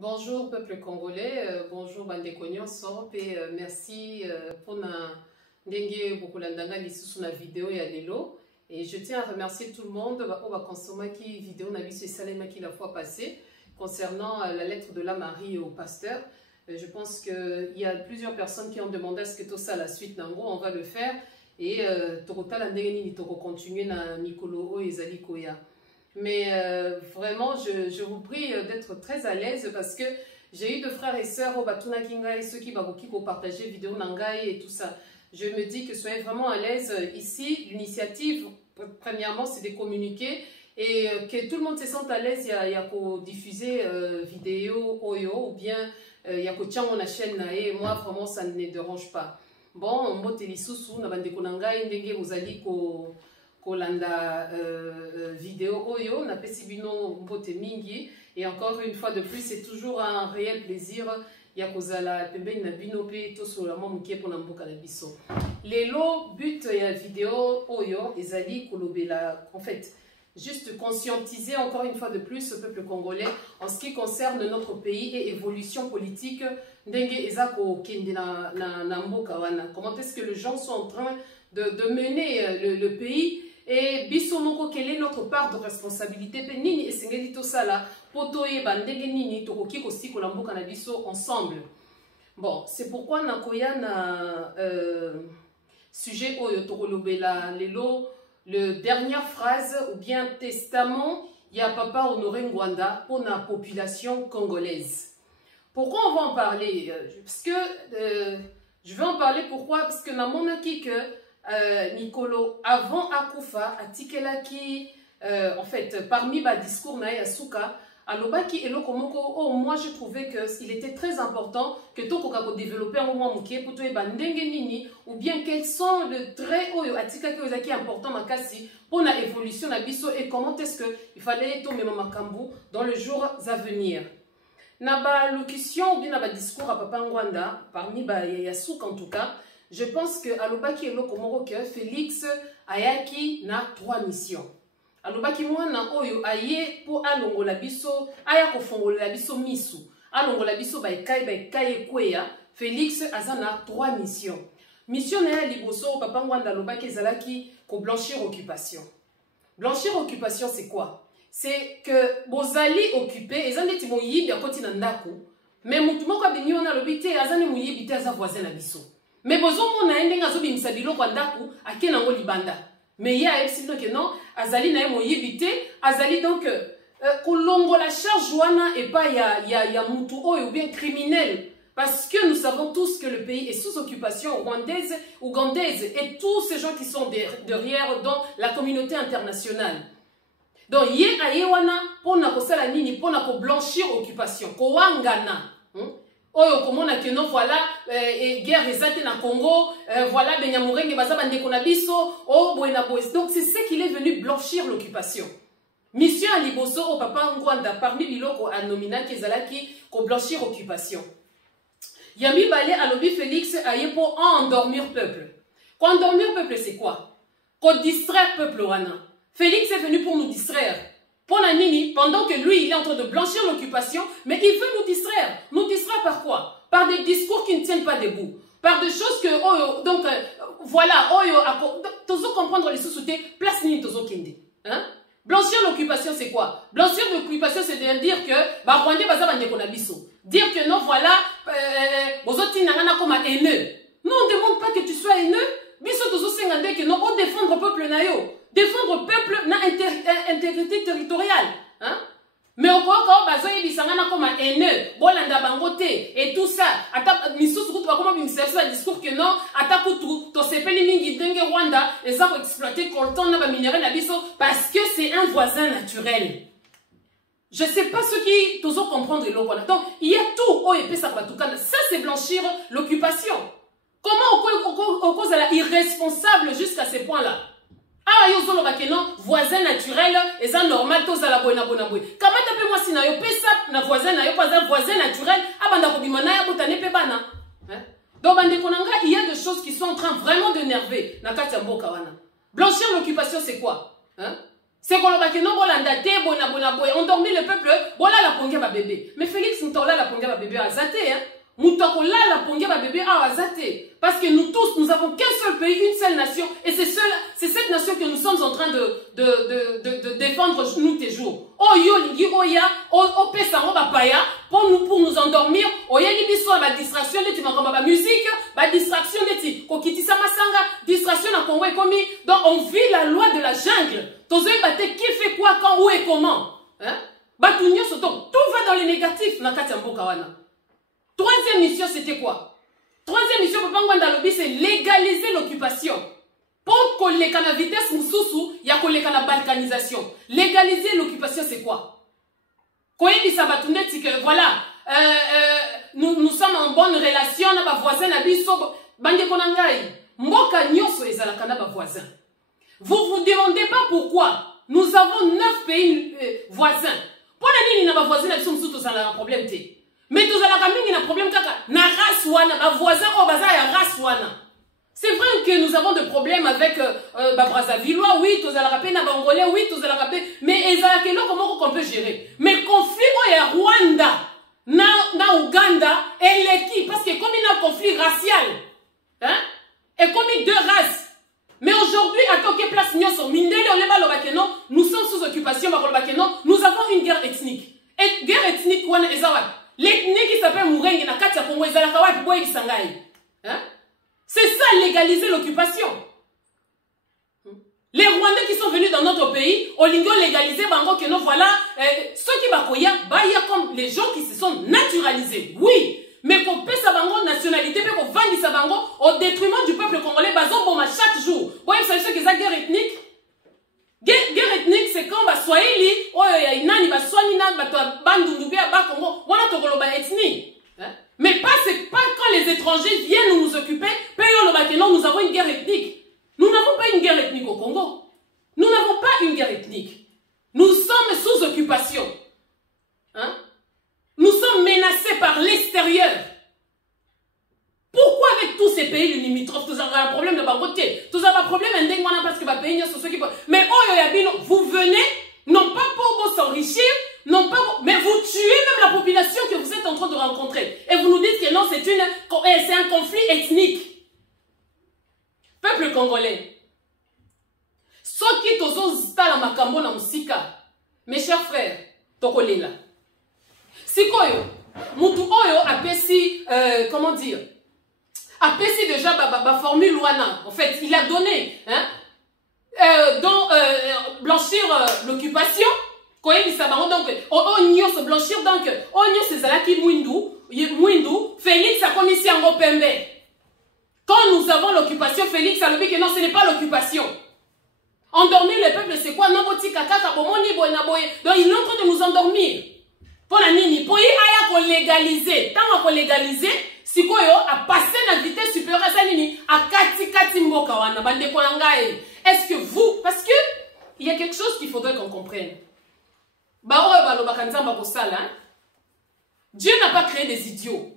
Bonjour peuple congolais, bonjour bande konyonso et merci pour na ndenge bokolandanga lisusu na vidéo ya lelo et je tiens à remercier tout le monde au va consommer qui vidéo na biso salema qui la fois passée concernant la lettre de la Marie au pasteur. Je pense qu'il y a plusieurs personnes qui ont demandé à ce que tout ça la suite nango on va le faire et tokotala ndenge ni toko continuer na mikolo o ezali koya. Mais vraiment, je vous prie d'être très à l'aise parce que j'ai eu de frères et sœurs au Batuna Kingai, ceux qui m'ont partagé vidéo Nangai et tout ça. Je me dis que soyez vraiment à l'aise ici. L'initiative, premièrement, c'est de communiquer et que tout le monde se sente à l'aise. Il y a qu'à diffuser vidéo Oyo ou bien il y a qu'à tchang la chaîne. Et moi, vraiment, ça ne me dérange pas. Bon, moi, Télissousou, Nabandeko Nangai, Ndenge, vous allez kolanda vidéo oyo na pesibino mbote mingi et encore une fois de plus c'est toujours un réel plaisir ya kozala pembeni na bino pe to sur la momukie pona mboka na biso lelo but ya vidéo oyo ezali kolobela en fait juste conscientiser encore une fois de plus le peuple congolais en ce qui concerne notre pays et évolution politique ndenge ezako kende na mboka wana comment est-ce que les gens sont en train de mener le pays. Et bisomoko, quelle est notre part de responsabilité? Nini et sengeli to sala, potoye bandege nini tokoki kosi kolambo kanabiso ensemble. Bon, c'est pourquoi nakoya na sujet oyo tokolobela lelo le dernière phrase ou bien testament ya papa Honoré Ngwanda pour la population congolaise. Pourquoi on va en parler? Parce que je vais en parler pourquoi? Parce que na monaki que Nicolo, avant Akoufa, Atikelaki, en fait, parmi les discours na Yasuka, Alobaki et Lokomoko, oh, moi je trouvais qu'il était très important que Tokoko développer un moment mouké pour toi nini ou bien quels sont les traits oh Atikaki Ozaki important makasi pour la évolution na biso et comment est-ce que il fallait tomber makambu dans les jours à venir. Na ba locution ou bien na ba discours à Papa Ngwanda, parmi ba Yasuka en tout cas. Je pense que Alobaki et Lokomoro que Félix ayaki na 3 missions. Alobaki mwana oyo aye pour alongo la biso aya kofongola la biso misu. Alongo la biso ba ekai kweya. Félix azana 3 missions. Mission na ya liboso papa Ngwanda Alobaki ezalaki ko blanchir occupation. Blanchir occupation c'est quoi? C'est que bozali occupé ezandeti moyibi akoti na ndako. Mais mutu moko abimi ona lobité azane moyibi te aza voisin na biso. Mais bozo mona endenge azobimisa biloko ndaku ake nango libanda. Mais ya epsi donc non, azali na moyibi te, azali donc kolongo la charge wana et pas ya mutu oyo ou bien criminel parce que nous savons tous que le pays est sous occupation rwandaise, ougandaise et tous ces gens qui sont derrière dans la communauté internationale. Donc ye ayewana pona ko sala nini pona ko blanchir occupation, ko wangana. Oyo komona que non voilà guerre ezate na Congo voilà Benyamurenge baza bande kona biso oh boena boes donc c'est ce qu'il est venu blanchir l'occupation mission à liboso au papa Ngwanda parmi biloko a nomina kezalaki ko blanchir occupation Yami balé alobi Félix aye pour endormir peuple. Ko endormir peuple c'est quoi? Ko distraire peuple wana. Félix est venu pour nous distraire. Pendant que lui, il est en train de blanchir l'occupation, mais il veut nous distraire. Nous distraire par quoi? Par des discours qui ne tiennent pas debout. Par des choses que, oh, donc, voilà, oh, tozo comprendre les sous-soutés, place ni tozo kende. Hein? Blanchir l'occupation, c'est quoi? Blanchir l'occupation, c'est de dire que, bah, Rwandais, baza bande konabiso. Dire que non, voilà, bozoti nangana comme un haineux. Nous, on ne demande pas que tu sois haineux. Biso tozo sengande que non, on défendre le peuple nayo. Défendre le peuple na intégrité territoriale. Hein? Mais au cas où bazoyi bisangana comme un haineux, bolanda bangote et tout ça, ata misusu kutu bakoma bimisa discours que non, ata kutu to sepeli mingi denge Rwanda, les arbres exploités coltan na ba minerai na biso parce que c'est un voisin naturel. Je sais pas ce qui tozo comprendre le Rwanda. Donc il y a tout oh epesa batukana, ça c'est blanchir l'occupation. Comment on cause la irresponsable jusqu'à ce point-là? Ah, yo zolo bakeno voisin naturel et ça normal to za la boina bonaboy. Comment tape moi si na yo pesa na voisin na yo pas un voisin naturel abanda ko bimana ya botane pe bana. Hein? Donc bande konanga il y a des choses qui sont en train vraiment de nerver na kati ya mboka wana. Blanchir l'occupation c'est quoi? Hein? C'est qu'on a dit non, on dormit le peuple, voilà la pongia ba bébé. Mais Félix nous la pongia ba bébé à Zate, hein. Moutakola la pongia ba bébé à Zate. Parce que nous tous, nous avons qu'un seul pays, une seule nation. Et c'est cette nation que nous sommes en train de défendre nous tes jours. Oh yo, ligi, oya, oh pesango ba paya, pour nous endormir. Oh ya libi soit ba distraction de ti makamba ba musique, ba distraction de ti kokiti samasanga, distraction na Congo ekomi. Donc on vit la loi de la jungle. Tozoy bate qui fait quoi, quand, où et comment. Hein? Batunyo soto, tout va dans les négatifs na kati ya mboka wana. Troisième mission, c'était quoi? Troisième mission, c'est légaliser l'occupation. Pour qu'on ait la vitesse moussoussou, il y a qu'on ait la balkanisation. Légaliser l'occupation, c'est quoi? Voilà, nous sommes en bonne relation, on a voisin, vous vous demandez pas pourquoi nous avons 9 pays voisins. Pour la ligne, nous avons voisin, nous sommes un problème. Mais tous les un problème na race wana ba voisin au bazar ya race wana. C'est vrai que nous avons des problèmes avec Brazzavillois, oui, tous les rapés na Bangolais, oui, tous les rapés, mais ezalakelo comment qu'on peut gérer. Mais le conflit au Rwanda, na Ouganda et l'équipe parce que comme il y a un conflit racial, hein, et comme il y a 2 races. Mais aujourd'hui, à quelle place nous sommes sous occupation, nous avons une guerre ethnique. Et guerre ethnique wana ezawat. L'ethnie qui s'appelle Mourengue na Katia Congo, c'est ça, légaliser l'occupation. Les Rwandais qui sont venus dans notre pays, au lingo légalisé, bango que non, voilà, ceux qui bakoya, baya comme les gens qui se sont naturalisés. Oui, mais qu'on paie sa bango nationalité, mais qu'on vende sa bango au détriment du peuple congolais, bazon boma chaque jour. Vous voyez, vous savez ce que c'est guerre ethnique? Guerre ethnique, c'est quand Swahili, oh inani Swahili, Congo, on a tokoloba ethnie. Mais c'est pas quand les étrangers viennent nous occuper, nous avons une guerre ethnique. Nous n'avons pas une guerre ethnique au Congo. Nous n'avons pas une guerre ethnique. Nous sommes sous occupation. Hein? Nous sommes menacés par l'extérieur. Pourquoi avec tous ces pays limitrophes, tous avez un problème de bangoté, tous avez un problème parce que les pays sont ceux qui peuvent. Mais vous venez, non pas pour s'enrichir, non pas pour... mais vous tuez même la population que vous êtes en train de rencontrer. Et vous nous dites que non, c'est un conflit ethnique. Peuple congolais, ceux qui sont dans makambo na musika, mes chers frères, tokolela. Sikoyo, mutu oyo apesi, comment dire, apesi déjà ba formule wana. En fait, il a donné, hein, blanchir l'occupation. Donc, on se blanchir donc, on se zalaki mwindu, Félix a commis si en pembe. Quand nous avons l'occupation, Félix a dit que non, ce n'est pas l'occupation. Endormir le peuple, c'est quoi? Non, donc il est en train de nous endormir. Pour la nini, pour y aller légaliser. Tant qu'on légaliser, si quoi a passé la vitesse supérieure à sa nini, à kati mboka wana, bande kolangae. Est-ce que vous, parce que il y a quelque chose qu'il faudrait qu'on comprenne. Dieu n'a pas créé des idiots.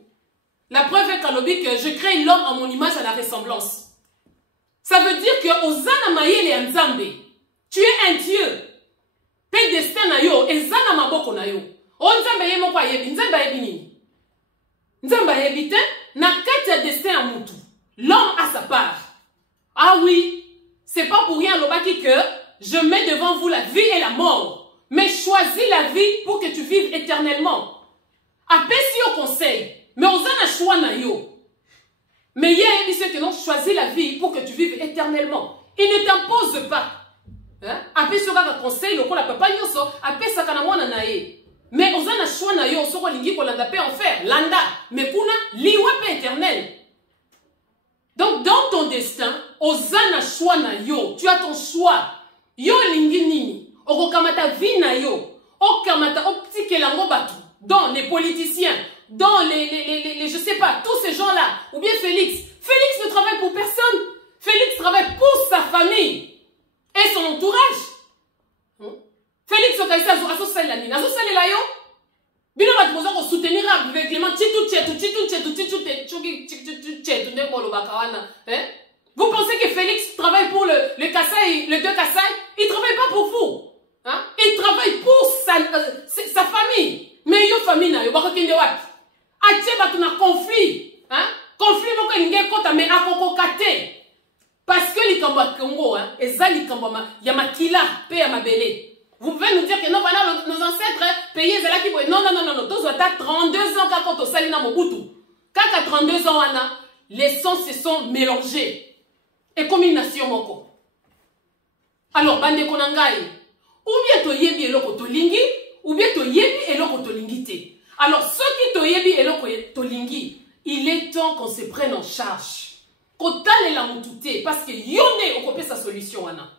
La preuve est que je crée l'homme à mon image, à la ressemblance. Ça veut dire que Ozana Mayele et Nzambe, tu es un Dieu. Tes destin na yo, ezana maboko na yo. Nzambe ye moko ayebi, Nzambe ayebi nini? Nzambe ayebi te, na kati ya destin à mutu. L'homme a sa part. Ah oui, c'est pas pour rien lobaki que je mets devant vous la vie et la mort. Mais choisis la vie pour que tu vives éternellement. Apesi au conseil. Mais on a choix na yo. Mais il y a dit que non, choisis la vie pour que tu vives éternellement. Il ne t'impose pas. Apesi au conseil, le la papa nyoso, apesi sa kanamona na ye. Mais on a choix na yo, soko lingi ko landa pe enfer, landa. Mais kuna liwa pe éternel. Donc dans ton destin, ozana choix na yo, tu as ton choix. Yo lingi nini, okokamata vie na yo, okamata optikelango batu, dans les politiciens, dans les je sais pas, tous ces gens-là, ou bien Félix. Félix ne travaille pour personne. Félix travaille pour sa famille et son entourage. Félix okaisi azosalela nini, azosalela yo. Bino batu boza ko soutenir aveuglément Vous pensez que Félix travaille pour le Kassai, le 2 Kassai? Il ne travaille pas pour vous. il travaille pour sa famille. Mais yo famille na yo bakokende wapi? Atie batu na conflit, hein? Conflit moko nge kota me akokokate. Parce que likambo ya Congo, hein, eza likambo ya makila pe ya mabele. Vous pouvez nous dire que non, voilà, nos ancêtres payaient là qui non, non, non, non, non, tous ont 32 ans quand on s'allie dans Mobutu. Quand à 32 ans, les sons se sont mélangés. Et comme une nation moko. Alors, bande konangai, ou bien to yebi eloko to lingi, ou bien to yebi eloko to lingite. Alors, ceux qui to yebi eloko to lingi, il est temps qu'on se prenne en charge. Qu'on tale la moutouté, parce que yone on copie sa solution, Anna.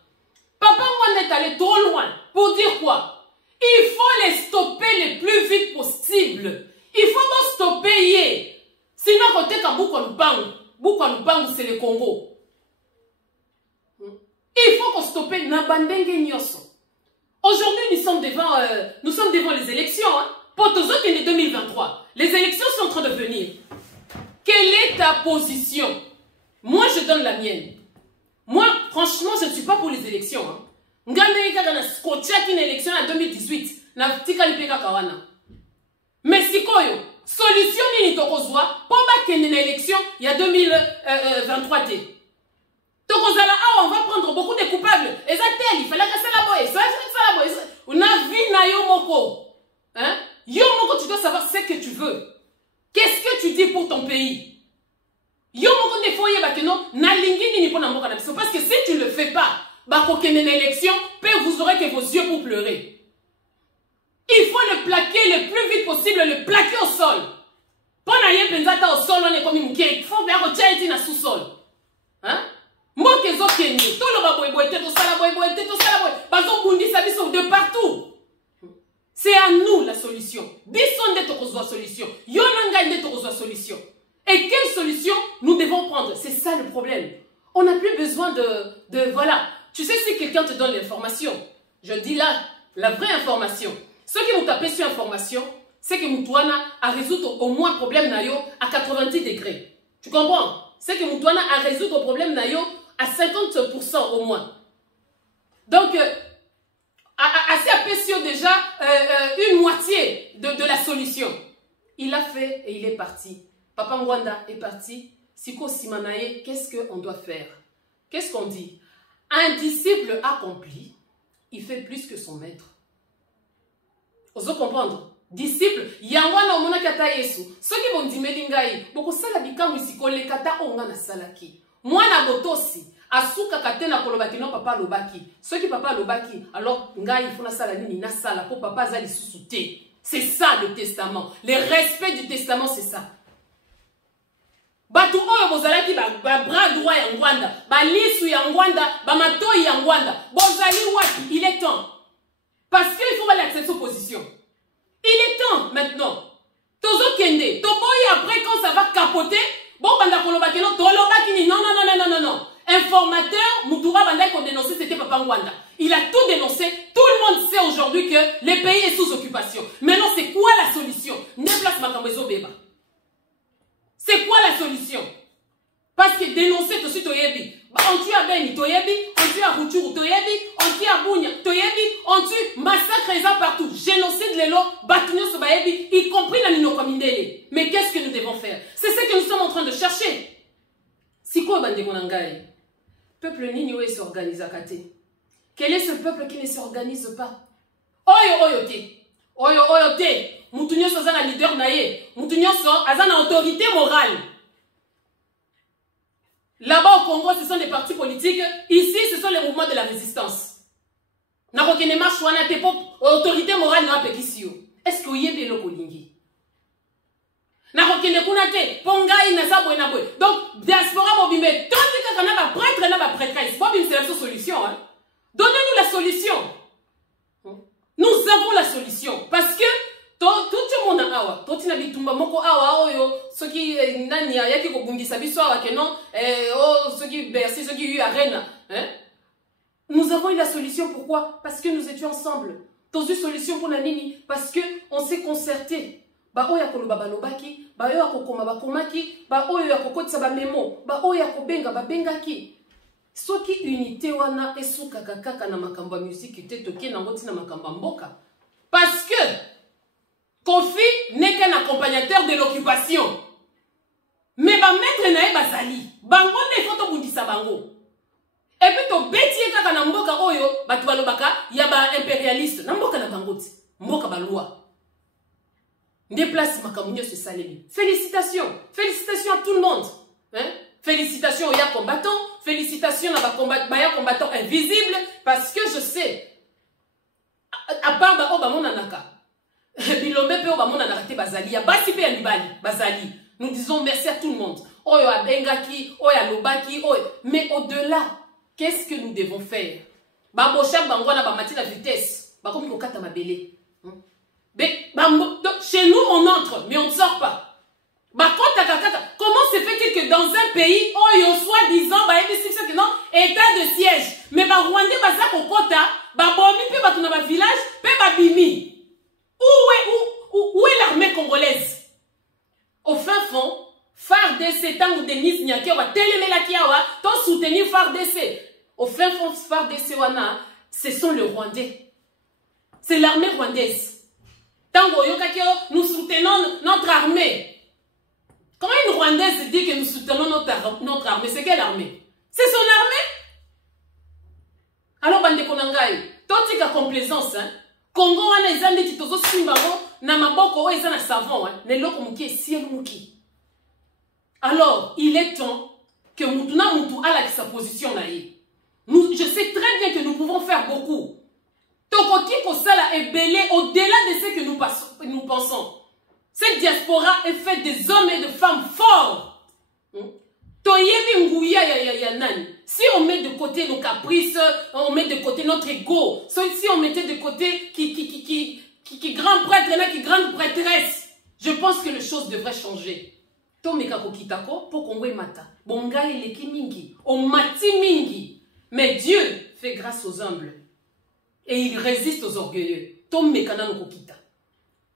Papa, on est allé trop loin. Pour dire quoi? Il faut les stopper le plus vite possible. Il faut pas stopper. Sinon, côté Boukwalupang, c'est le Congo. Il faut qu'on stoppe Nabandenge Nyoso. Aujourd'hui, nous sommes devant les élections. Hein? Pour tous autres, il est 2023. Les élections sont en train de venir. Quelle est ta position? Moi, je donne la mienne. Moi, franchement, je ne suis pas pour les élections. Hein. Une élection en 2018. Mais si koyo, solution ni tokozwa, pour qu'il y ait une élection, il y a 2023. Tokozala, on va prendre beaucoup de coupables. Et ça, il fallait que ça la boye. On a vu na yo moko. Hein? Yo moko, tu dois savoir ce que tu veux. Qu'est-ce que tu dis pour ton pays? Yo moko ne faut y non, na lingi ni pour na moka na biso. Parce que si tu ne le fais pas, bako kene une élection, vous aurez que vos yeux pour pleurer. Il faut le plaquer le plus vite possible, le plaquer au sol. Pendant y a au sol, on est comme une guerre. Il faut faire au tchaïti na sous-sol. Hein? Moi qui zo kenye, tout le baboy, tout ça la boy, bazo bundi sa biso de partout. C'est à nous la solution. Bisson de tokozwa solution. Yonanga de tokozwa solution. Et quelle solution nous devons prendre? C'est ça le problème. On n'a plus besoin de voilà. Tu sais, si quelqu'un te donne l'information, je dis là, la vraie information. Ceux qui m'ont tapé sur information, c'est que Moutouana a résoudre au moins le problème nayo à 90 degrés. Tu comprends? C'est que Moutouana a résoudre le problème nayo à 50% au moins. Donc, assez apprécié déjà une moitié de la solution. Il a fait et il est parti. Papa Ngwanda est parti. Siko Simanaye, qu'est-ce qu'on doit faire? Qu'est-ce qu'on dit? Un disciple accompli, il fait plus que son maître. Vous comprendre? Disciple, yangwana omona kata Yesu. Ceux qui vont dire melingai, boko sala bikamu isiko le kata onga na salaki. Mwana botosi, asuka katena kolobaki non papa lobaki. Ceux qui papa lobaki, alors ngai il faut na sala nini na sala pour papa zali susute. C'est ça le testament. Le respect du testament, c'est ça. Batu oyo bozalaki ba bras droit ya Ngwanda, ba lisu ya Ngwanda, ba matoi ya Ngwanda. Bozali wapi? Il est temps. Parce qu'il faut l'accepter aux positions. Il est temps maintenant. Tozo kende, toboy après quand ça va capoter, bon banda kolobaki non, tolobaki ni non. Informateur, Moutoura Banda qu'on dénonçait, c'était Papa Ngwanda. Il a tout dénoncé. Tout le monde sait aujourd'hui que le pays est sous occupation. Maintenant, c'est quoi la solution? Neplace Makambezo Beba. C'est quoi la solution? Parce que dénoncer tout de suite, on tue à Beni, Toyebi, on tue à Routourou, Toyebi, on tue à Bounia, Toyebi, on tue, massacre les gens partout, génocide les lots, Batunio Sobayebi, y compris dans Nino Komindele. Mais qu'est-ce que nous devons faire? C'est ce que nous sommes en train de chercher. Si quoi, Bandemonangaï? Peuple Nino s'organise à Kate. Quel est ce peuple qui ne s'organise pas? Oyo te. Moutounio so azana leader naye. Moutounio so azana autorité morale. Là-bas au Congo, ce sont des partis politiques. Ici, ce sont les mouvements de la résistance. Narokene marche wana te pop autorité morale na pekisio. Est-ce que vous avez le kolingi? Narokene kuna te pongai na sa boy na boy. Donc diaspora mobimé, tant que kana ba prêtre na ba prêtresse, c'est la seule solution hein. Donnez-nous la solution. Nous avons la solution parce que tout le monde a awa. Tout na bitumba moko awa oyo ceux qui nani ya ki ko bungisa biso awa que non ceux qui bercy ceux qui eu arena hein. Nous avons eu la solution pourquoi? Parce que nous étions ensemble. Tous une solution pour la nini parce que on s'est concerté. Ba oya ko loba balobaki, ba oya ko koma ba komaki, ba oya ko kotisa ba memo, ba oya ko benga ba bengaki. Soki unité wana esuka kaka na makamba musique te toke na ngoti na makamba mboka. Parce que Kofi n'est qu'un accompagnateur de l'occupation. Mais ba maître na e bazali. Bango ne foto bundisa bango. Et puis to betie kaka na mboka oyo batu balobaka ya ba impérialiste na mboka na bangoti. Mboka ba loi. Déplace makamunyo se salemi. Félicitations. Félicitations à tout le monde. Hein? Félicitations aux ya combattants. Félicitations à baya combattants invisibles. Parce que je sais, à part ba oba monanaka, bilombe pe oba monanaka te bazali, ya basi pe ya libali, bazali. Nous disons merci à tout le monde. Oyo a bengaki, oyo a lobaki, oyo. Mais au-delà, qu'est-ce que nous devons faire? Ba bochak bangwana ba mati la vitesse. Ba komi ko kata mabele. Chez nous, on entre, mais on ne sort pas. Comment se fait-il que dans un pays où il y a soi-disant état de siège, mais les Rwandais sont dans village, où est l'armée congolaise? Au fin fond, FARDC, tant que Denis Nyake, ou Télémélakiawa, tant soutenir FARDC. Au fin fond, FARDC, ce sont les Rwandais. C'est l'armée rwandaise. Nous soutenons notre armée. Quand une Rwandaise dit que nous soutenons notre armée, c'est quelle armée? C'est son armée. Alors, bande konangai, toti ka complaisance, hein? Congo wana ezande titozo simbango na maboko o ezana savon, hein? Ne loko muki siel muki. Alors, il est temps que mutuna mutu ala ki sa position na ye. Je sais très bien que nous pouvons faire beaucoup. Tokoki kosala est belé au-delà de ce que nous pensons. Cette diaspora est faite des hommes et de femmes forts. Si on met de côté nos caprices, on met de côté notre ego, si on mettait de côté qui grand prêtre, qui grande prêtresse, je pense que les choses devraient changer. Tomeka kokitako pour qu'on mata. Bonga eleki mingi, on mati mingi. Mais Dieu fait grâce aux humbles. Et il résiste aux orgueilleux. Tom Mekana no Kokita.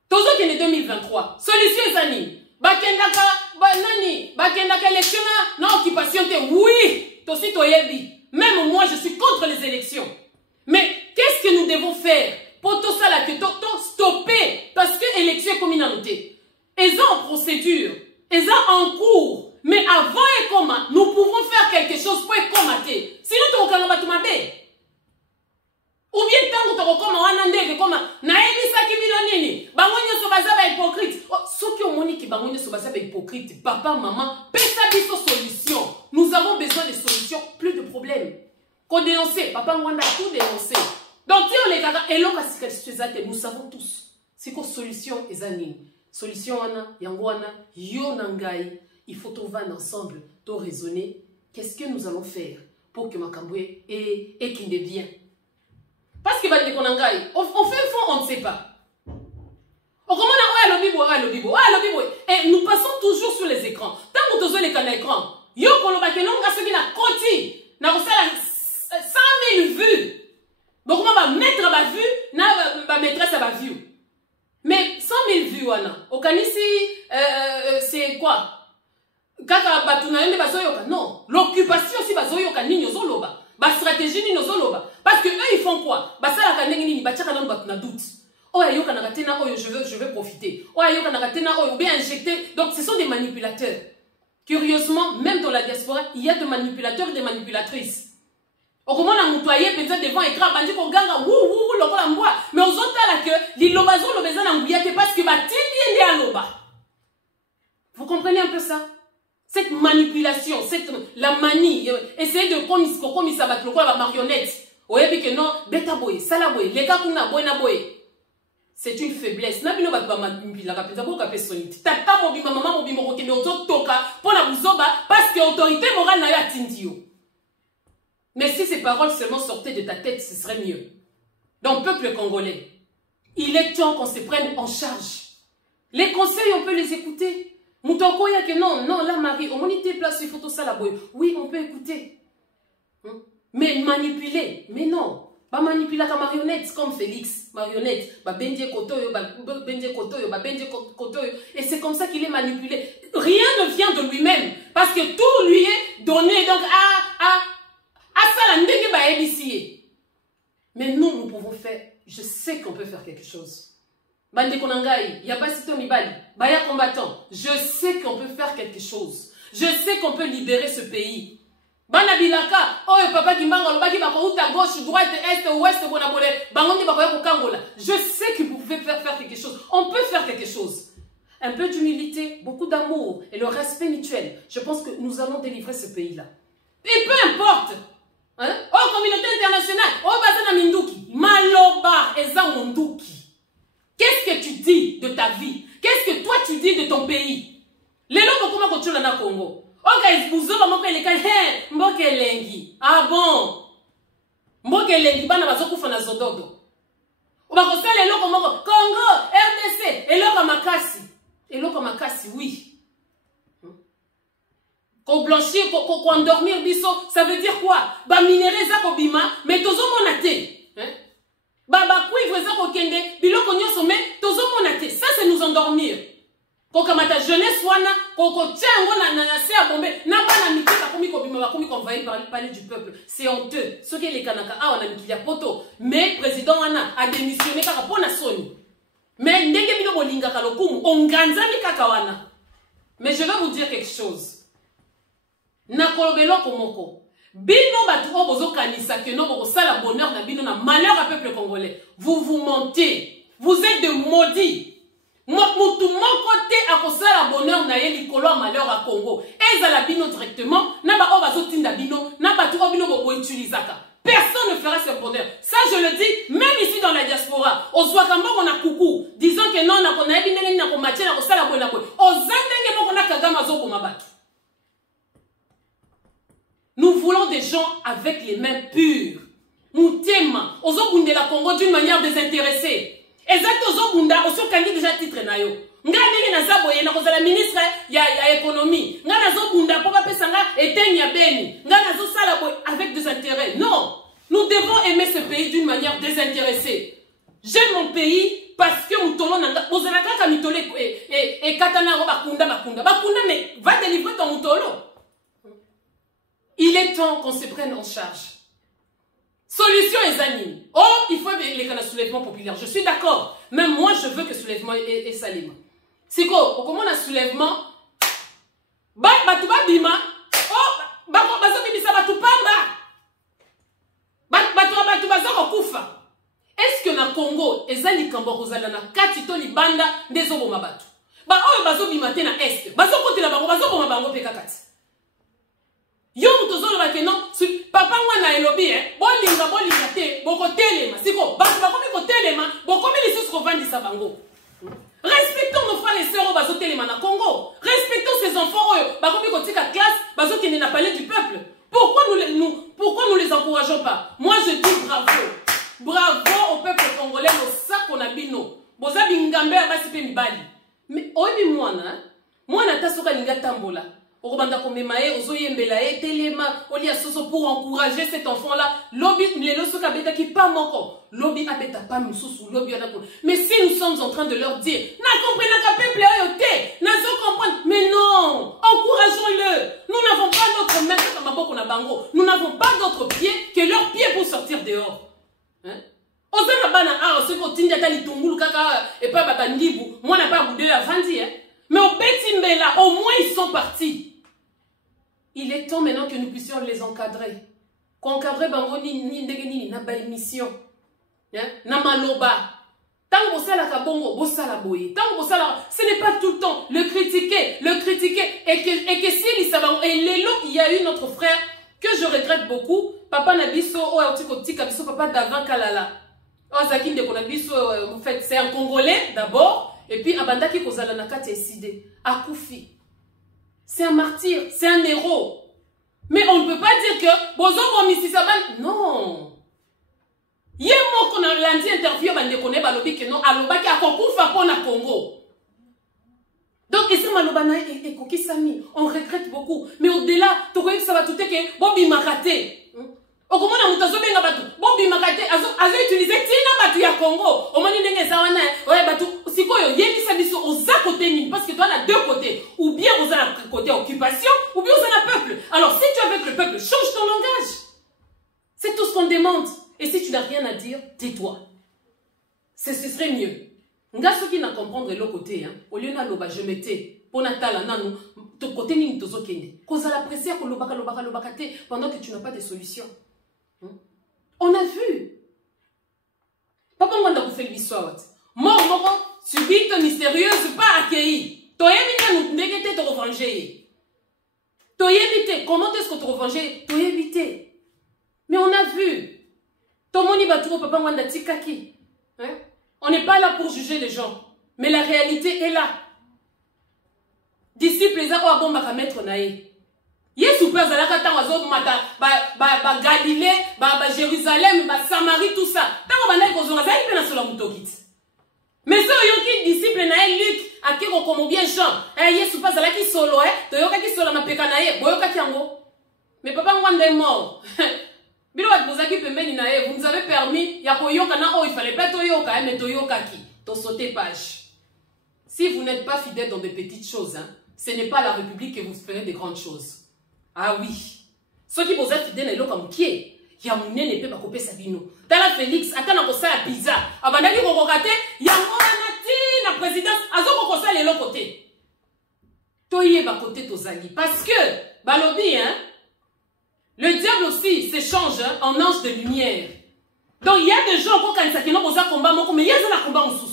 Tozo qui est 2023. Solution est Zani. Bakendaka, banani. Bakendaka élection na occupation te. Oui. Tosi toyebi. Même moi, je suis contre les élections. Mais qu'est-ce que nous devons faire pour tout ça là que stopper? Parce que élection est comme une annotée. Ils ont en procédure. Ils ont en cours. Mais avant et comment, nous pouvons faire quelque chose pour être commater. Sinon, tu vas pas tout m'aber. Ou bien tant que tu as comme naebisaki bilonini bangonyo so bazaba hypocrite ceux qui ont moni ki bangonyo so bazaba hypocrite papa maman pesa biso solution. Nous avons besoin de solutions, plus de problèmes. Qu'on dénoncer papa ngwanda tout dénoncer. Donc si on les gaga eloka sikazate nous savons tous c'est quoi solution ezanini solution wana yango wana yo nangai il faut trouver ensemble to raisonner qu'est-ce que nous allons faire pour que makambwe et qu'il est bien. Parce que au fait fond, on ne sait pas. Et nous passons toujours sur les écrans. Tant que tu as les canaux écran, yo kolobake nonga soki na koti na kosala 100 000 vues. Donc on va mettre ma vue, na maîtresse à ma vue. Mais 100 000 vues wana. Okanisi c'est quoi? Kaka batuna yende bazoyoka. Non, l'occupation si bazoyoka nini ozoloba. Ba stratégie ni nozoloba. Parce que eux ils font quoi? Ba sala kanengi nini bachaka na batuna doute. Oh ayoka na katena oyo je veux profiter. Oh ayoka na katena oyo bien injecter. Donc ce sont des manipulateurs. Curieusement, même dans la diaspora, il y a des manipulateurs et des manipulatrices. Au comment on a moutoyé peut-être devant écran bandi ko ganga wou lokola mboa. Mais aux autres là que li lobazo lobeza na nguyate parce que ba tindi ndi aloba. Vous comprenez un peu ça? Cette manipulation, la manie, essayer de comme ça bat la marionnette. Oyebi que non, beta boy, sala boy, les gars kuna boy na boy. C'est une faiblesse. Na bino bat ba manipula ka penza boka personnalité. Tata mobimba maman mobimba ko kende ozo toka pour la buzoba parce que autorité morale na yo atindio. Mais si ces paroles seulement sortaient de ta tête, ce serait mieux. Donc peuple congolais, il est temps qu'on se prenne en charge. Les conseils, on peut les écouter. Moutoko ya que non, la Marie, au moins il place il faut tout ça la boy. Oui, on peut écouter. Mais manipuler, mais non. Pas manipuler comme marionnette, comme Félix, marionnette. Ba bendie kotoyo, ba bendie kotoyo, ba bendie kotoyo. Et c'est comme ça qu'il est manipulé. Rien ne vient de lui-même. Parce que tout lui est donné donc à Mais nous pouvons faire, je sais qu'on peut faire quelque chose. Bande Konangai, Yabasito Mibali, Baya combattant, je sais qu'on peut faire quelque chose. Je sais qu'on peut libérer ce pays. Bana Bilaka, oh papa Kimbango, Lobaki Bako, à gauche, droite, est, ouest, Bonabole, Bangondi Bakoya Kangola. Je sais que vous pouvez faire quelque chose. On peut faire quelque chose. Un peu d'humilité, beaucoup d'amour et le respect mutuel. Je pense que nous allons délivrer ce pays-là. Et peu importe. Hein? Oh, communauté internationale, oh, Bazana Minduki, Maloba, Eza Monduki. Qu'est-ce que tu dis de ta vie? Qu'est-ce que toi tu dis de ton pays? Les gens comment tu l'as au Congo? Ok, vous avez Mboke Lengi. Ah bon? Mboke Lengi, bana bazoku fana zododo. Obakose les gens comme Congo, RDC, et l'autre Makasi. Et l'autre Makasi, oui. Qu'on blanchir, qu'on endormir biso, ça veut dire quoi? Ba minérer ça ko bima, mais tozo monate. Hein? Baba cuivre za ko kende, biloko nyoso mais tozo monate. Ça c'est nous endormir. Ko kamata jeunesse wana, ko tiango na se a bombe, na bana mikika komi ko bima, komi ko envahir par le palais du peuple. C'est honteux. Ce qui les kanaka a on a mikilia poto, mais président wana a démissionné kaka pona soni. Mais ndenge bino bolinga ka lokumu, onganza mikaka wana. Mais je vais vous dire quelque chose. Nakolobelo komoko. Bino batu o bozo kanisa que no boko sala bonheur na bino na malheur à peuple congolais. Vous vous mentez. Vous êtes de maudits. Moi mon côté a ko sala bonheur na ye likolo malheur à Congo. Ezala bino directement na ba o bazo tinda bino na batu o bino bo utilisaka. Personne ne fera ce bonheur. Ça je le dis même ici dans la diaspora. Ozwaka mboko na kuku disant que non na ko na binele na ko matie na ko sala bonheur. Ozandenge mboko na kagama zo ko mabatu. Nous voulons des gens avec les mains pures. Moutema, ozobunde la Congo d'une manière désintéressée. Exact ozobunda, osokangi déjà titre na yo. Nga nini na zaboye na kozala ministre ya économie. Nga nazobunda po ba pesanga etenya beni. Nga nazosala boy avec des intérêts. Non, nous devons aimer ce pays d'une manière désintéressée. J'aime mon pays parce que mutolo nanga ozala kaka mitolo et katana ro bakunda. Bakunda mais va délivrer ton mutolo. Il est temps qu'on se prenne en charge. Solution Ezanine. Oh, il faut les cas de soulèvement populaire. Je suis d'accord. Même moi, je veux que soulèvement est salim. C'est quoi? Comment on a soulèvement? Batuba bima. Oh, bazo bimisa batupamba. Batuba zoko kufa. Est-ce que na Congo, ezali kamboko zalana katito libanda ndezo boma batu? Ba oyo bazo bima te na est. Bazo kote la bango, bazo boma bango pe kakati. Yo mutozolo bakeno papa mwana elobi bolinga te boko telema siko bato bakomi ko telema bokomi lisusu ko vandisa bango. Respectons nos frères et sœurs bazo telema na Congo. Respectons ces enfants bakomi ko tika classe bazo kende na palais du peuple. Pourquoi nous les encourageons pas? Moi je dis bravo au peuple congolais au sako na bino. Boza bingambe basi pe mibali. Mais oyebi mwana tasoka linga tambola. Orobanda komemae ozoyembelae telema olia soso pour encourager cet enfant là lobi lelo soka beta ki pas moko lobi abeta pas mususu lobi anako. Mais si nous sommes en train de leur dire na comprena ka peuple oyo te na zo comprendre, mais non, encourageons-le. Nous n'avons pas d'autre main que maboko na bango, nous n'avons pas d'autre pied que leurs pieds pour sortir dehors. Hein? Ozana bana a ce ko tinda tali tungulu kaka et pas baba ndibu moi n'a pas boudé la vandi hein. Mais au Betimbela au moins ils sont partis. Il est temps maintenant que nous puissions les encadrer. Qu'encadrer bango ni ndegeni na ba émission. Na maloba. Tant que la kabongo, bosala boye. Tant que ce n'est pas tout le temps le critiquer et que si il savent et l'élo il y a eu notre frère que je regrette beaucoup, papa Nabiso o tika biso papa d'avant Kalala. O Zaki de Konabiso en fait c'est un Congolais d'abord et puis abandaki kozala na kati eside akufi. C'est un martyr, c'est un héros. Mais on ne peut pas dire que bozo bomisi saban non. Yé mo qu'on a lundi interview bande koné balobi que non alobaki akokufa pona Congo. Donc ici malobana et kokisami, on regrette beaucoup. Mais au-delà, to koyeb ça va tout que bobi makate. Okomona mutazo benga batu, bobi makate azo utiliser tina batu ya Congo. Omoni ndenge zawana, ouais batu sikoyo yebisa biso oza côté ni parce que toi on a deux côtés, ou bien on a le côté occupation ou bien on a le peuple. Alors si tu es avec le peuple, change ton langage. qu'on demande. Et si tu n'as rien à dire, tais-toi. Ce serait mieux. Nga ceux qui n'a comprendre l'autre côté, hein, au lieu de je mettais, pour Natal, ton côté ni tozo kende. Cause à la pression que lobaka pendant que tu n'as pas de solution. On a vu. Papa m'a vous fait l'histoire. Mort, subite, mystérieuse, pas accueillie. Toyemite nous négate te revenger. Toyemite, comment est-ce que te revenger? Toyemite. Mais on a vu. Tomoni baturo papa m'a tikaki. Hein? On n'est pas là pour juger les gens. Mais la réalité est là. Disciples, ils ont bon maître naé. Yesu père zalaka tango zo mata ba Galilée, ba Jérusalem, ba Samarie tout ça. Tango bana ko zonga zali pena sola mutokit. Mais so yoki disciple naé Luc akiko comme bien Jean. Yesu père zalaki solo to yoka ki solo na peka naé, boyoka kiango. Mais papa ngwanda est mort. Bilo wat bozaki pembeni naé, vous nous avez permis ya ko yoka na o il fallait pas to yoka mais to yoka ki. To sauter page. Si vous n'êtes pas fidèle dans des petites choses, hein, ce n'est pas la République que vous ferez des grandes choses. Ah oui. Ceux qui posent fidèles, ils ont qui est. Il y a mon nez, ne peut pas couper sa bino. Tala Félix, attends, on a pizza. Abandali ko kokate, ya mona na présidence, azo ko kosa le l'autre côté. Toye ba côté tozali parce que balobi hein. Le diable aussi s'échange hein, en ange de lumière. Donc il y a des gens qui n'ont pas combat mais il y a des combat en sous.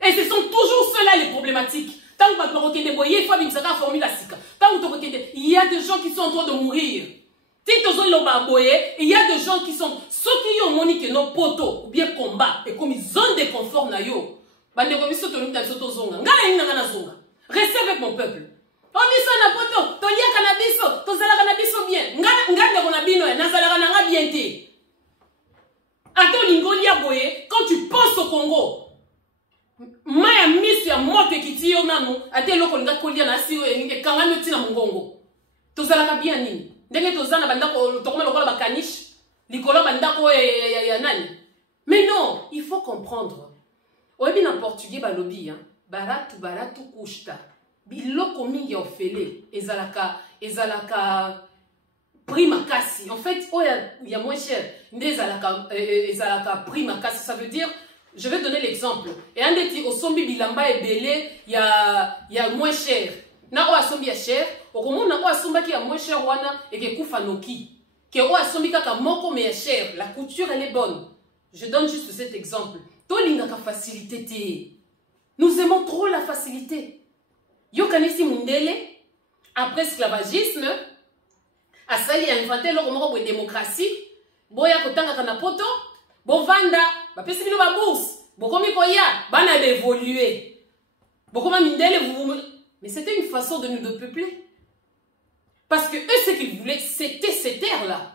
Et ce sont toujours ceux-là les problématiques. Tant que il y a des gens qui sont en train de mourir. Il y a des gens qui sont ceux qui ont monique nos poteaux ou bien combat et comme ils ont des conforts na yo. Restez avec mon peuple. On dit ça na poto, tolia canabiso, tozala canabiso bien. Ngande konabino e nazala nanga bien té. Ato lingolia boye, quand tu penses au Congo, Maya miss ya moto ekitiyo nanu ate loko nga kolia na siyo e kanga no tina mongongo tozala ka bien nini ndenge tozana bandako tokoma lokola bakanish likolo bandako ya nani. Mais non, il faut comprendre. Oyebi na portugais balobi hein baratu kushta biloko mingi ofele ezalaka prima kasi. En fait il y a moins cher ezalaka prima kasi, ça veut dire. Je vais donner l'exemple. Et un des au sombi bilamba et belé, il y a moins cher. Na o asombi ya cher, au comment na o asomba qui y a moins cher wana et que kufa noki. Que o asombi kaka moko mais cher. La couture elle est bonne. Je donne juste cet exemple. To linga ka facilité te. Nous aimons trop la facilité. Yo kanisi mundele après esclavagisme, asali a inventé le moko de démocratie. Boya kotanga kana poto. Bovanda, ba pesi bino ba bourse, bokomi koya, bana évoluer. Bokoma mindele vous. Mais c'était une façon de nous peupler. Parce que eux ce qu'ils voulaient, c'était ces terres-là.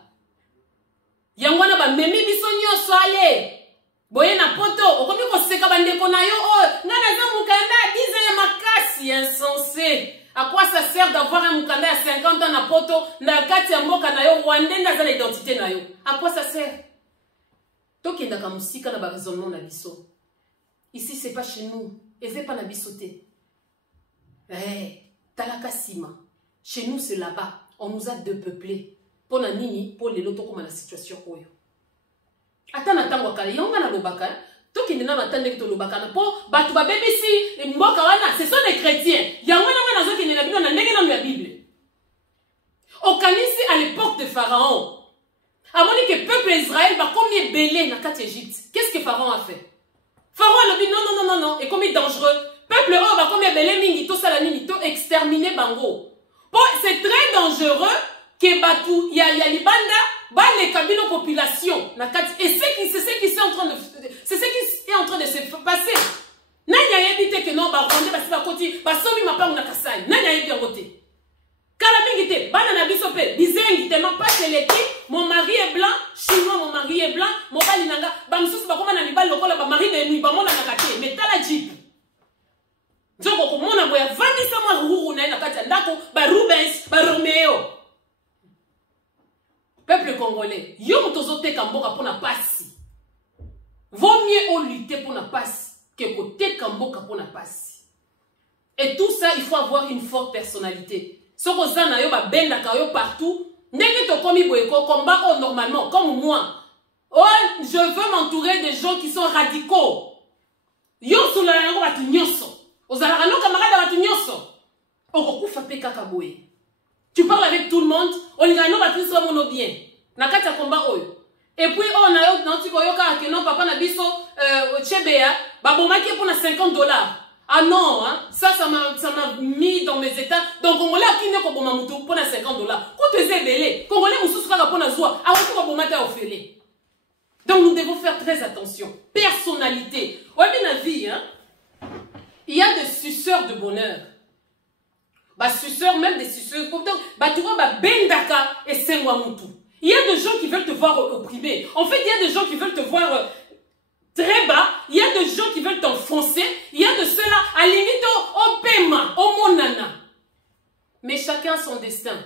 Yangwana ba memi biso nyoso ale. Boye na poto, okomi ko seka bandeko na yo oh, ngana za mukanda 10 ans ya makasi insensé. À quoi ça sert d'avoir un mukanda à 50 ans na poto, na kati ya mboka na yo Rwanda na za l'identité na yo. À quoi ça sert? Ici, c'est pas chez nous. Et c'est pas na bisoté. Talakasima. Chez nous, c'est là-bas. On nous a depeuplés. Pour la nini, pour les lotos comme la situation. Attends, wakala. Yonga na lobaka. Toki nina matande kito lobaka. Pour batuba bébé si, mboka wana, ce sont les chrétiens. Yangwana wana zoki nina bino na ndenge na la Bible. Au Kanisi, à l'époque de Pharaon, avant que le peuple d'Israël va combien belé dans 4 Égypte. Qu'est-ce que Pharaon a fait? Pharaon a dit non. Et combien dangereux. Peuple va combien belé mingi, tout ça la nuit, tout exterminer bango. Bon, c'est très dangereux que Batou, il y a libanda, les cabines population. Et c'est ce qui est en train de se passer. Nanya évité que non, Rwanda, parce que la côté, somi ma pas on a Kassai. Nanya évité côté. Kalamingite, banana bisope, bizengi, tellement pas chez mon mari est blanc, chinois, mon mari est blanc, mon bali nanga, bamsus, bakoma na mibali lokola, ba mari de nuit, bamona nakate, mais t'as la jeep. Djoko, ko mona boya, vandi sa moi ruru na nakate, ndako, ba Rubens, ba Romeo. Peuple congolais, yo motozote kamboka pour na passe. Vaut mieux on lutter pour na passe que côté kamboka pour na passe. Et tout ça, il faut avoir une forte personnalité. Ce que vous avez benda kayo partout, n'est-ce pas comme combat normalement, comme moi, Oh, je veux m'entourer des gens qui sont radicaux. Yo sula yango batu nyonso. Ozala no camarade batu nyonso. Okufa pe kaka boye. Tu parles avec tout le monde, on y a no batu so mono bien. Na kati ya combat oyo. Et puis on a yo nanti ko yo ka que non papa na biso chebea ba bomaki pour na $50. Ah non, hein? Ça m'a mis dans mes états. Donc, Congolais a qui n'est pas bon mamoutou pour $50. Quand tu es belé, Congolais moussous sera pour na zoa, a aussi pas bon matin offéré. Donc, nous devons faire très attention. Personnalité. Ouais, bien la vie, hein? Il y a des suceurs de bonheur. Bah, suceurs, même des suceurs. Bah, tu vois, bah, bendaka et senwamoutou. Il y a des gens qui veulent te voir opprimé. En fait, il y a des gens qui veulent te voir très bas, il y a des gens qui veulent t'enfoncer, il y a de ceux-là, à limite, au paiement, au monana. Mais chacun a son destin.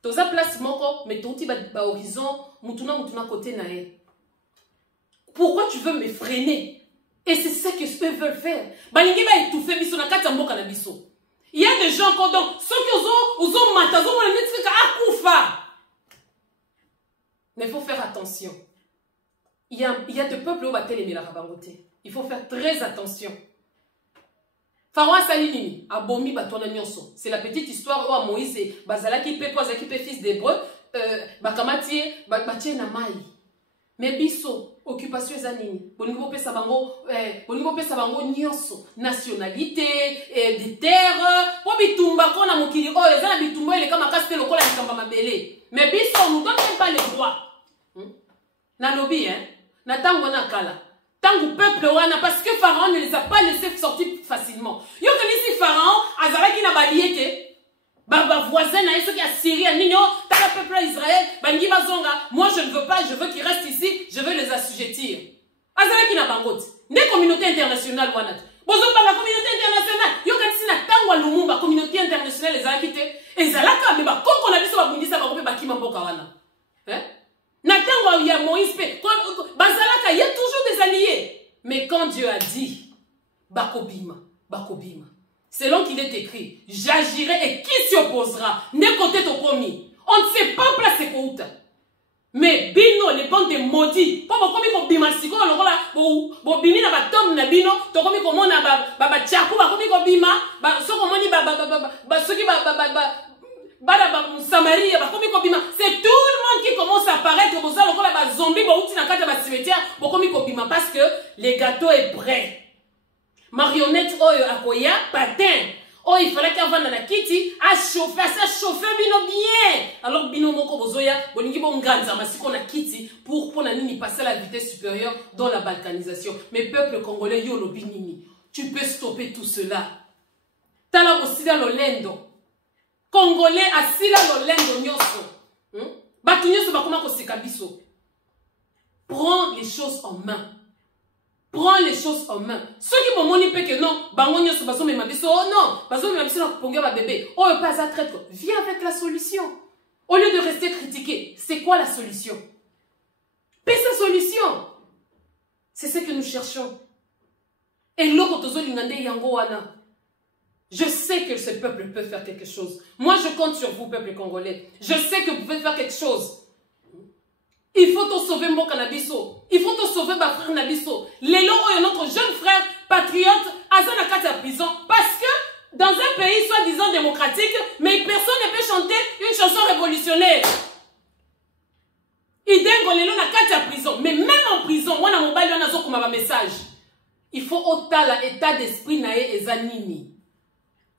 Toza place moko, mais ton petit horizon, mutuna côté nae. Pourquoi tu veux me freiner? Et c'est ça que eux veulent faire. Balingi va étouffer biso na kati mboka na biso. Il y a des gens qui donc ceux qui ont matazo mon netika akufa. Mais il faut faire attention. Il y a des peuples où il faut faire très attention. Pharaon Salinini, Abomi Batona Nyonso. C'est la petite histoire où Moïse et Bazalaki Pepozaki fils d'Hébreu, Bakamati, Batie Namai. Mais biso, occupation zanini. Bonigo pe sabango Nyonso. Nationalité, des terres. Po bitumba kona mokili. Oh, les gens bitumba, les kamakaste le kola nikamba mabele. Mais biso, on nous donne même pas les droits. Nalobi, hein? Na tango na kala. Tango peuple wana parce que Pharaon ne les a pas laissés sortir facilement. Yo kanisi Pharaon azalaki na baliete. Baba voisin na yeso qui a Syrie nino ta peuple Israël bangi bazonga. Moi je ne veux pas, je veux qu'ils restent ici, je veux les assujettir. Azalaki na bangote. Ne communauté internationale wana. Bozo ba la communauté internationale. Yo kanisi na tango Lumumba communauté internationale ezalaki te. Ezalaka mais ba koko na biso ba bundisa ba kope ba kima mboka wana. Hein? Natango il y a Moïse, Bazalaka, il y a toujours des alliés. Mais quand Dieu a dit, Bakobima, Bakobima, selon qu'il est écrit, j'agirai et qui s'y opposera? Ne côté to komi. On ne sait pas placer Kouta. Mais Bino, les bandes de maudits, pas komi ko bima siko, bo bimi na batom na bino, to komi ko mona ba tchakou, ba komi ko bima, ba so ko moni ba soki c'est tout le monde qui commence à apparaître pour ça, le zombie, parce que le gâteau est prêt. Marionnette, akoya, patin. Oh, il fallait qu'avant la kiti, à chauffer bino bien. Alors, bino moko bozoya, boningi bon ganza, mais si qu'on a kiti, pour nini passer à la vitesse supérieure dans la balkanisation. Mais peuple congolais, yo lo binini. Tu peux stopper tout cela. Tala aussi dans l'Olendo. Congolais asila lolendo nyonso. Batu nyonso bakoma koseka biso. Prends les choses en main. Prends les choses en main. Ceux qui m'ont moni que non, bango nyonso baso mema biso, oh non, baso mema biso na ponga ba bébé. Oh pas à traite. Viens avec la solution. Au lieu de rester critiqué, c'est quoi la solution? Paix sa solution. C'est ce que nous cherchons. Et loko tozo lingande yango wana. Je sais que ce peuple peut faire quelque chose. Moi, je compte sur vous, peuple congolais. Je sais que vous pouvez faire quelque chose. Il faut te sauver Mboka Nabiso. Il faut te sauver ma frère Nabiso. Lélo est notre jeune frère patriote à Zanakata prison. Parce que dans un pays soi-disant démocratique, mais personne ne peut chanter une chanson révolutionnaire. Idengo Lélo na kata prison. Mais même en prison, moi, na mobile, on a comme un message. Il faut autant l'état d'esprit nae et zanini.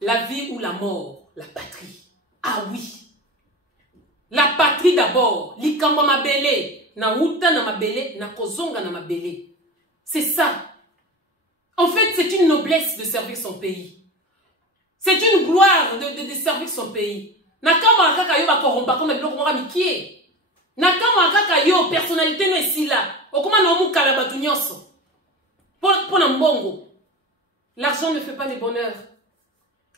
La vie ou la mort, la patrie. Ah oui. La patrie d'abord. Likamba mabele. Na uta na mabele. Na kozonga na mabele. C'est ça. En fait, c'est une noblesse de servir son pays. C'est une gloire de servir son pays. Nakama akaka yo ba korompa comme biloko mora mikie. Nakama akaka yo personnalité no esila. Okuma na omu kala batu nyonso. Pour na mbongo. L'argent ne fait pas le bonheur.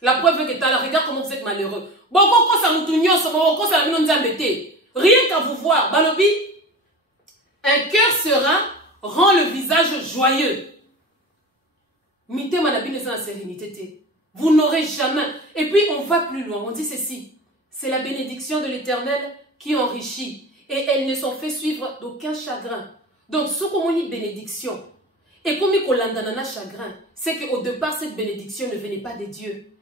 La preuve est que t'as regarde comment vous êtes malheureux. Rien qu'à vous voir, Balobi, un cœur serein rend le visage joyeux. Mité Manabi sans la sérénité. Vous n'aurez jamais. Et puis on va plus loin. On dit ceci. C'est la bénédiction de l'Éternel qui enrichit. et elles ne sont fait suivre d'aucun chagrin. Donc, ce qu'on dit bénédiction, et comme il y a chagrin, c'est qu'au départ, cette bénédiction ne venait pas de Dieu.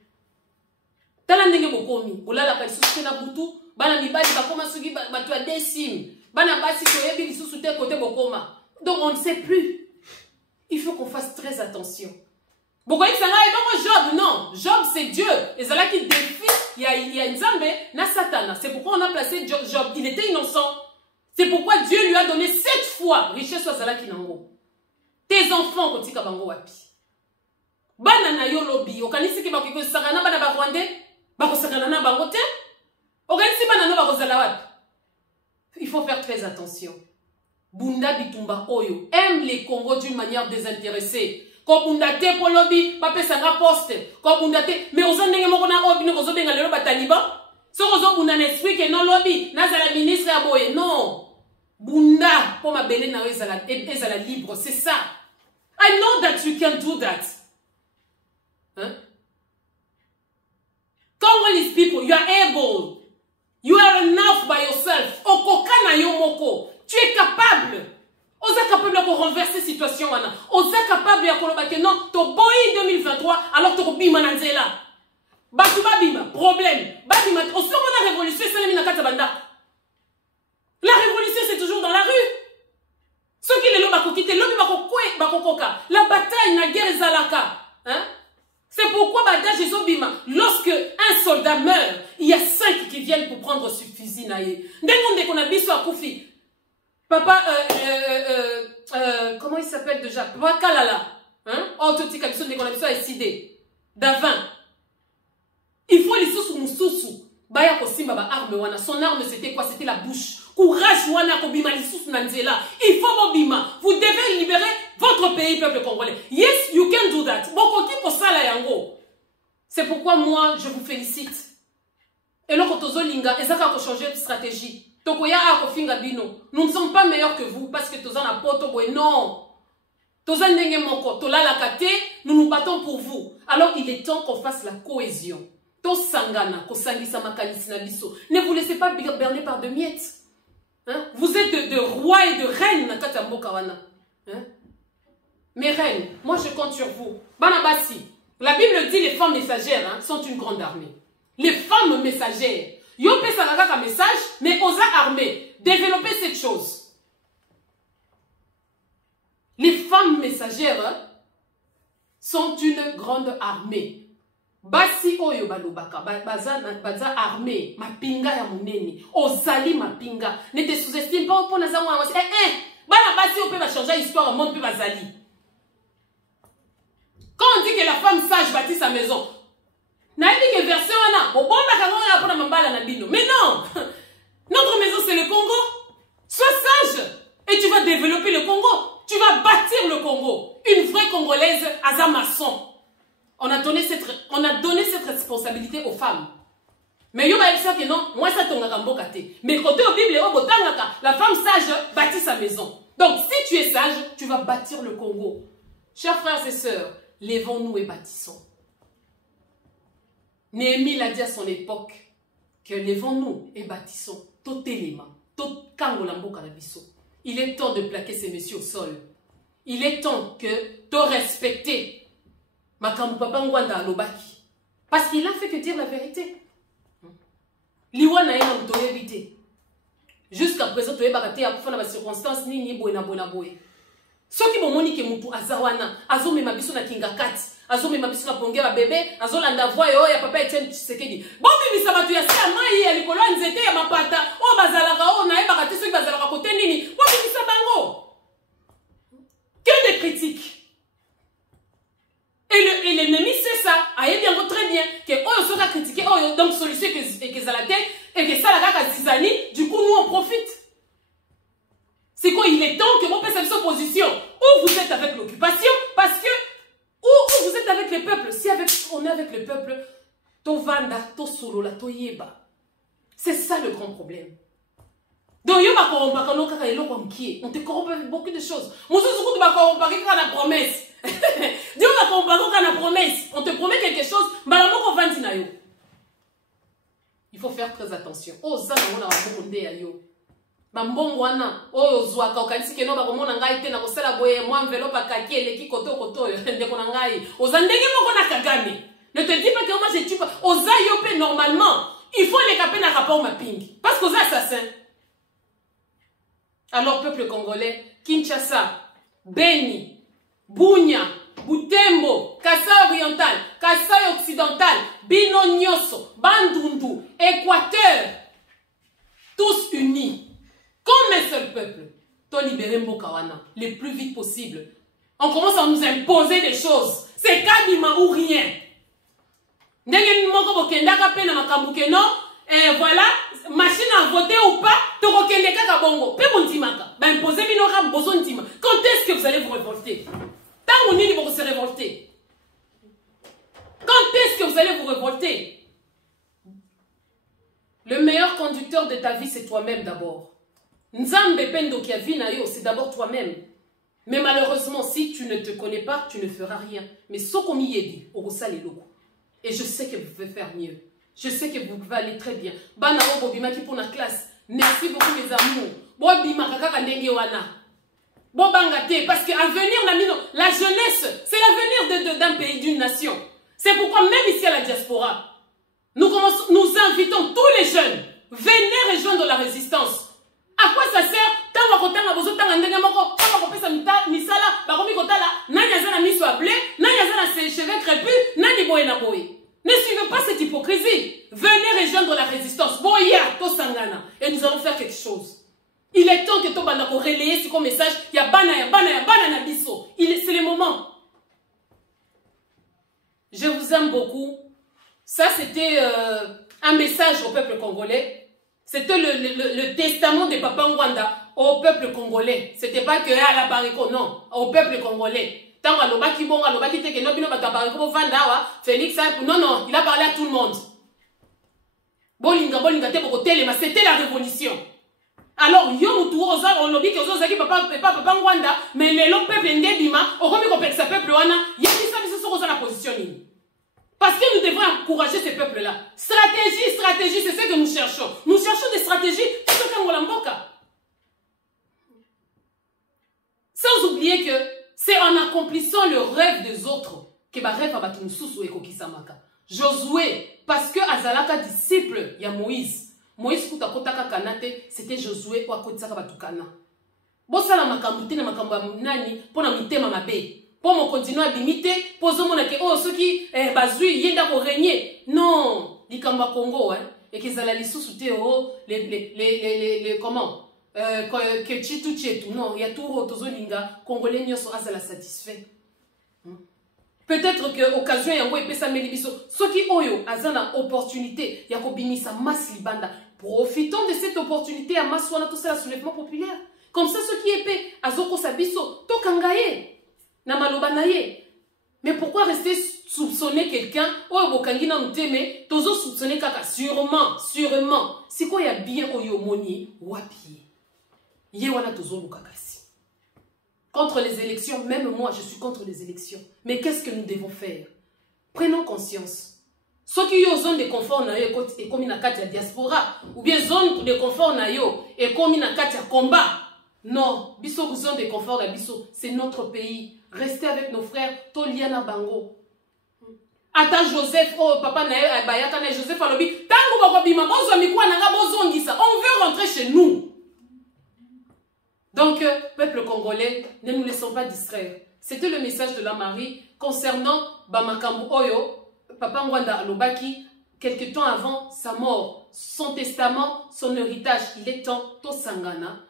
Tala ndenge bokomi, olala ka lisusu na butu, bana mibali bakoma suki batu ya décime, bana basi koyebi lisusu te côté bokoma. Donc on ne sait plus. Il faut qu'on fasse très attention. Bokoyi sanga et Job, non, Job c'est Dieu. Et cela qui défie, il y a Nzambe na Satan. C'est pourquoi on a placé Job, il était innocent. C'est pourquoi Dieu lui a donné 7 fois richesse à Zala Kinango. Tes enfants kotika bango wapi. Bana na yo lobi, okanisi ki bakiko sakana bana ba Rwandais. Il faut faire très attention. Bunda Bitumba Oyo aime les Congos d'une manière désintéressée. Quand Bunda te polobi, pape sanga poste. Quand Bunda te, mais aux endroits où on a obi, nous avons bengalé le taliban. Si on a un esprit que non lobby, n'a la ministre à boye. Non. Bunda, pour ma belle na ezala libre, c'est ça. I know that you can do that. Hein? Congolese people, you are able. You are enough by yourself. Okokana yomoko. Tu es capable. Osa capable de renverser situation wana. Osa capable de kolobake non, to boy 2023 alors to bima nanzela. Batu babima, problème. Babima, on se la révolution, c'est la kata banda. La révolution c'est toujours dans la rue. Ceux qui les lobako kite, lobi bako koka. La bataille na guerre zalaka. Hein? C'est pourquoi Jésus Bima, lorsque un soldat meurt, il y a 5 qui viennent pour prendre ce fusil naïe. Dès qu'on a biso à Koufi, papa, comment il s'appelle déjà? Papa Kalala, hein? Oh, tout petit cabisson, dès qu'on a biso à Essidé, d'Avin. Il faut les sous moussousou. Baya Kosimba ba arme wana. Son arme c'était quoi? C'était la bouche. Courage wana kobima les sous nanzela. Il faut bobima. Vous devez libérer votre pays, peuple congolais. Yes, you can do that. C'est pourquoi moi, je vous félicite. Et là, quand vous linga, et ça va changer de stratégie. Tokoya a kofinga bino. Nous ne sommes pas meilleurs que vous parce que tous en a poto boy. Non. Tous en nenge moko. Tola la kate, nous nous battons pour vous. Alors, il est temps qu'on fasse la cohésion. Tous sangana, ko sangisa makanisi na biso. Ne vous laissez pas berner par de miettes. Hein? Vous êtes de rois et de reines na katambo kawana. Hein? Mes reines, moi je compte sur vous. Banabasi, la Bible dit les femmes messagères hein, sont une grande armée. Les femmes messagères. Yo pe sanagaka message, mais osa armée. Développez cette chose. Les femmes messagères hein, sont une grande armée. Basi oyo balobaka, baza armée, mapinga ya munene, ozali mapinga. Ne te sous-estime pas pour naza mwa wasi. Banabasi yo pe va changer l'histoire, monde pe bazali. Quand on dit que la femme sage bâtit sa maison, n'a dit que version mais non, notre maison c'est le Congo. Sois sage et tu vas développer le Congo. Tu vas bâtir le Congo. Une vraie Congolaise Azamason. On a donné cette responsabilité aux femmes. Mais yo va dire que non, moi ça tombe à Mbokate. Mais côté au Bible, la femme sage bâtit sa maison. Donc si tu es sage, tu vas bâtir le Congo. Chers frères et sœurs, lèvons-nous et bâtissons. Néhémie l'a dit à son époque que lèvons-nous et bâtissons. Il est temps de plaquer ces messieurs au sol. Il est temps que tu respectes Makambu Papa Ngwanda Alobaki. Parce qu'il a fait que dire la vérité. Liwana ena mtoye vite. Jusqu'à présent, tu es baraté à faire la circonstance ni boena boy. Ce qui m'a monique mutu azawana, azo me mabiso na kingakati, azo me mabiso na ponge ba bébé, azo landa voix yo ya papa Etienne Tshisekedi. Bon bibi sabatu ya sa mai ya likolo nzete ya mapata, o bazalaka o na e bakati so bazalaka kote nini. Bon bibi sabango. Que des critiques. Et l'ennemi sait ça, aïe bien très bien que oyo sera critiqué, oyo donc solution que zalate et que ça la kaka zizani, du coup nous on profite. C'est quoi? Il est temps que vous passiez cette position. Ou vous êtes avec l'occupation, parce que, ou vous êtes avec le peuple. Si on est avec le peuple, to vanda, to solo la, to yeba. C'est ça le grand problème. Donc, on te corrompt avec beaucoup de choses. On te promesse. On te promet quelque chose, il faut faire très attention. Oh, ça, on a un Bambongo wana oyo zwaka okanisi ke no bakomona ngai te na kosala boye moi enveloppe akaki eleki koto ndeko na ngai oza ndenge moko na Kagame. Ne te dis pas que moi je tue pas. Oza yope normalement il faut les caper na rapport mapingi parce que oza assassin. Alors peuple congolais, Kinshasa, Beni, Bunia, Butembo, Kasai oriental, Kasai occidental, Bino Nyoso, Bandundu, Équateur, tous unis comme un seul peuple, to libérer Mbokawana le plus vite possible. On commence à nous imposer des choses. C'est Kadima ou rien. Ndenge moko bokendaka pe na makambo keno, voilà, machine à voter ou pas, to kokendeka ka bongo. Pe mondimaka, ba imposer bino ka besoin ndima. Quand est-ce que vous allez vous révolter? Tant on dit que vous se révolter. Quand est-ce que vous allez vous révolter? Le meilleur conducteur de ta vie, c'est toi-même d'abord. Nzambe pendo ki avina yo, c'est d'abord toi-même. Mais malheureusement, si tu ne te connais pas, tu ne feras rien. Mais sokomi yedi, ogosa le loko. Et je sais que vous pouvez faire mieux. Je sais que vous pouvez aller très bien. Bana o bobima ki pour la classe. Merci beaucoup mes amours. Bobima kaka ndenge wana. Bobangate parce que avenir la jeunesse, c'est l'avenir d'un pays, d'une nation. C'est pourquoi même ici à la diaspora, nous invitons tous les jeunes, venez rejoindre la résistance. À quoi ça sert? Ne suivez pas cette hypocrisie. Venez rejoindre la résistance. Boya, to sangana. Et nous allons faire quelque chose. Il est temps que to banda ko relayer ce message. Ya bana na biso. C'est le moment. Je vous aime beaucoup. Ça, c'était un message au peuple congolais. C'était le testament de Papa Ngwanda au peuple congolais. C'était pas que à la barrico, non. Au peuple congolais. Tant alobaki bon, alobaki te que no bino bata barrico vandawa, Félix, non, il a parlé à tout le monde. Bolinga te boko telema, c'était la révolution. Alors, yo mutu oza, on obi que oza ki Papa Ngwanda, mais le peuple ndebima, okomi ko peksa peuple wana, yebisa biso so oza na position nini. Parce que nous devons encourager ces peuples-là. Stratégie, c'est ce que nous cherchons. Nous cherchons des stratégies tout comme Molamboka. Sans oublier que c'est en accomplissant le rêve des autres que ma rêve va nous sous et Kokisamaka. Josué, parce que Azalaka disciple, il y a Moïse. Moïse Kutakotaka Kanate, c'était Josué ou Akotisaka Batukana. Bosa la makamute na makamba nani pour na mitema mabe. Pour me continuer à limiter, posons mon que oh ceux qui bazui yenda ko régner. Non, l'ikamba Congo hein et qu'ils allaient sous-souter oh les comment que tout non, il y a tout rotozolinga congolais nyoso azala satisfait. Peut-être que occasion yango epesa melibiso ceux qui oyo azana opportunité ya ko bimisa masse libanda. Profitons de cette opportunité à masse wana tout ça la soulèvement populaire. Comme ça ceux qui épée azoko sabiso to kangaye. Mais pourquoi rester soupçonner quelqu'un? Oh, bokangi na muteme, tozo soupçonner kaka sûrement. Si quoi y a bien oyomoni, wapi. Ye wana tozo bukakasi. Contre les élections, même moi je suis contre les élections. Mais qu'est-ce que nous devons faire? Prenons conscience. Ceux qui ont zone de confort na yo et comme na kati ya diaspora ou bien zone de confort na yo et comme na kati ya combat. Non, biso zone de confort la biso, c'est notre pays. Restez avec nos frères, Toliana Bango. Ata Joseph, oh papa na bayaka na Joseph alobi, tango bakobima bozo mikwa nanga bozongisa. On veut rentrer chez nous. Donc peuple congolais, ne nous laissons pas distraire. C'était le message de la Marie concernant Bamakambu Oyo, Papa Ngwanda Alobaki, quelque temps avant sa mort, son testament, son héritage, il est temps to sangana.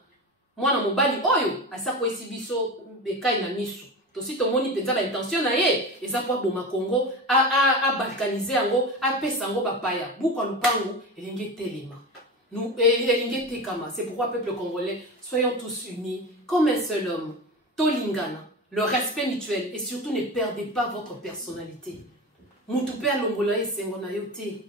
Moi na mobali Oyo, asako esibiso bekai na misu. Aussi ton moni penza ba intention na ye eza kwa boma Congo a balkaniser yango a pesa yango bapaya buko lupango elinge telema nous elinge tekama. C'est pourquoi peuple congolais, soyons tous unis comme un seul homme. Tolingana, le respect mutuel et surtout ne perdez pas votre personnalité. Mutu père longola esengo na yo te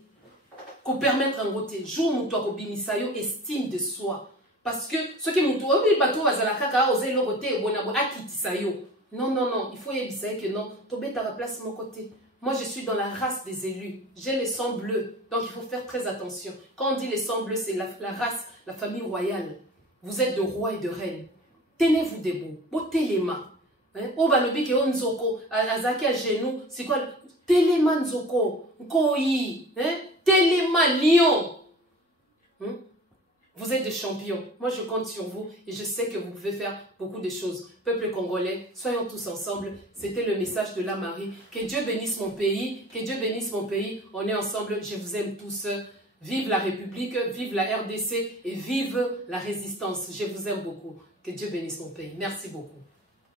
ko permettre en gote jour mutu akobimisa yo estime de soi parce que ceux qui mutu obi bato bazala kaka ozelo gote bona bo akitisa yo. Non, il faut y dire que non. Tobé à la place mon côté. Moi, je suis dans la race des élus. J'ai le sang bleu. Donc, il faut faire très attention. Quand on dit le sang bleu, c'est la race, la famille royale. Vous êtes de rois et de reines. Tenez-vous debout. Téléma. O balobi ke onzoko. Azaki à genoux. C'est quoi? Téléma nzoko. Nkoyi. Téléma lion. Vous êtes des champions. Moi, je compte sur vous et je sais que vous pouvez faire beaucoup de choses. Peuple congolais, soyons tous ensemble. C'était le message de la Marie. Que Dieu bénisse mon pays. Que Dieu bénisse mon pays. On est ensemble. Je vous aime tous. Vive la République, vive la RDC et vive la résistance. Je vous aime beaucoup. Que Dieu bénisse mon pays. Merci beaucoup.